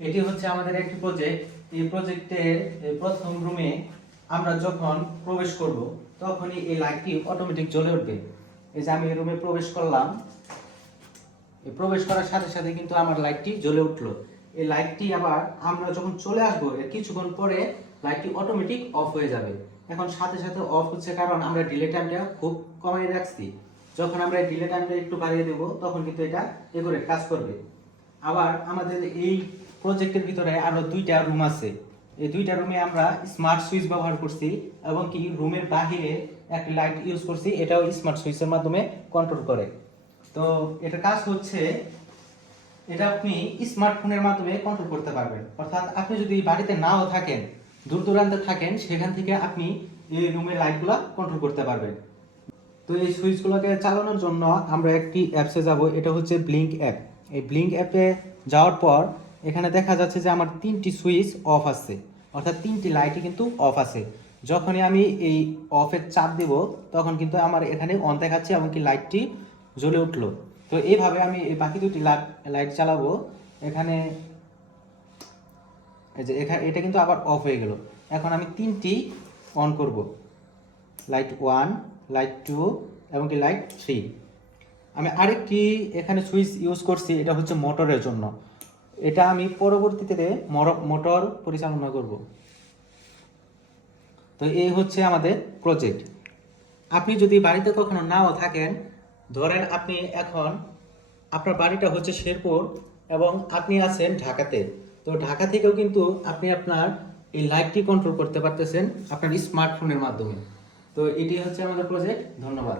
এটি হচ্ছে আমাদের একটি প্রজেক্ট। এই প্রজেক্টের প্রথম রুমে আমরা যখন প্রবেশ করব তখনই এই লাইটটি অটোমেটিক জ্বলে উঠবে। এই যে আমি এই রুমে প্রবেশ করলাম, এই প্রবেশ করার সাথে সাথে কিন্তু আমার লাইটটি জ্বলে উঠলো। এই লাইটটি আবার আমরা যখন চলে আসবো এর কিছুক্ষণ পরে লাইটটি অটোমেটিক অফ হয়ে যাবে। এখন সাথে সাথে অফ হচ্ছে কারণ আমরা ডিলে টাইমটা খুব কমিয়ে রাখছি। যখন আমরা এই ডিলে টাইমটা একটু বাড়িয়ে দেব তখন কিন্তু এটা একুরেট কাজ করবে। আবার আমাদের এই প্রজেক্টের ভিতরে আরো দুইটা রুম আছে। এই দুইটা রুমে আমরা স্মার্ট সুইচ ব্যবহার করছি এবং কি রুমের বাহিরে একটা লাইট ইউজ করছি, এটাও স্মার্ট সুইচের মাধ্যমে কন্ট্রোল করে। তো এটা কাজ হচ্ছে, এটা আপনি স্মার্টফোনের মাধ্যমে কন্ট্রোল করতে পারবেন। অর্থাৎ আপনি যদি বাড়িতে নাও থাকেন, দূর দূরান্তে থাকেন, সেখান থেকে আপনি এই রুমের লাইটগুলো কন্ট্রোল করতে পারবেন। তো এই সুইচগুলোকে চালানোর জন্য আমরা একটি অ্যাপসে যাব, এটা হচ্ছে ব্লিঙ্ক অ্যাপ। এই ব্লিঙ্ক অ্যাপে যাওয়ার পর এখানে দেখা যাচ্ছে যে আমার 3টি সুইচ অফ আছে, অর্থাৎ 3টি লাইটই কিন্তু অফ আছে। যখনই আমি এই অফের চাপ দেব তখন কিন্তু আমার এখানে অন দেখাচ্ছে এবং কি লাইটটি জ্বলে উঠলো। তো এইভাবে আমি এই বাকি দুটি লাইট চালাবো। এখানে এই যে এটা কিন্তু আবার অফ হয়ে গেল। এখন আমি 3টি অন করব, লাইট 1, লাইট 2 এবং কি লাইট 3। আমি আরেকটি এখানে সুইচ ইউজ করছি, এটা হচ্ছে মোটরের জন্য। এটা আমি পরবর্তীতে মোটর পরিচালনা করব। তো এই হচ্ছে আমাদের প্রজেক্ট। আপনি যদি বাড়িতে কখনো নাও থাকেন, ধরেন আপনি এখন আপনার বাড়িটা হচ্ছে শেরপুর এবং আপনি আছেন ঢাকাতে, তো ঢাকা থেকেও কিন্তু আপনি আপনার এই লাইটটি কন্ট্রোল করতে পারতেছেন আপনার স্মার্টফোনের মাধ্যমে। তো এটি হচ্ছে আমাদের প্রজেক্ট। ধন্যবাদ।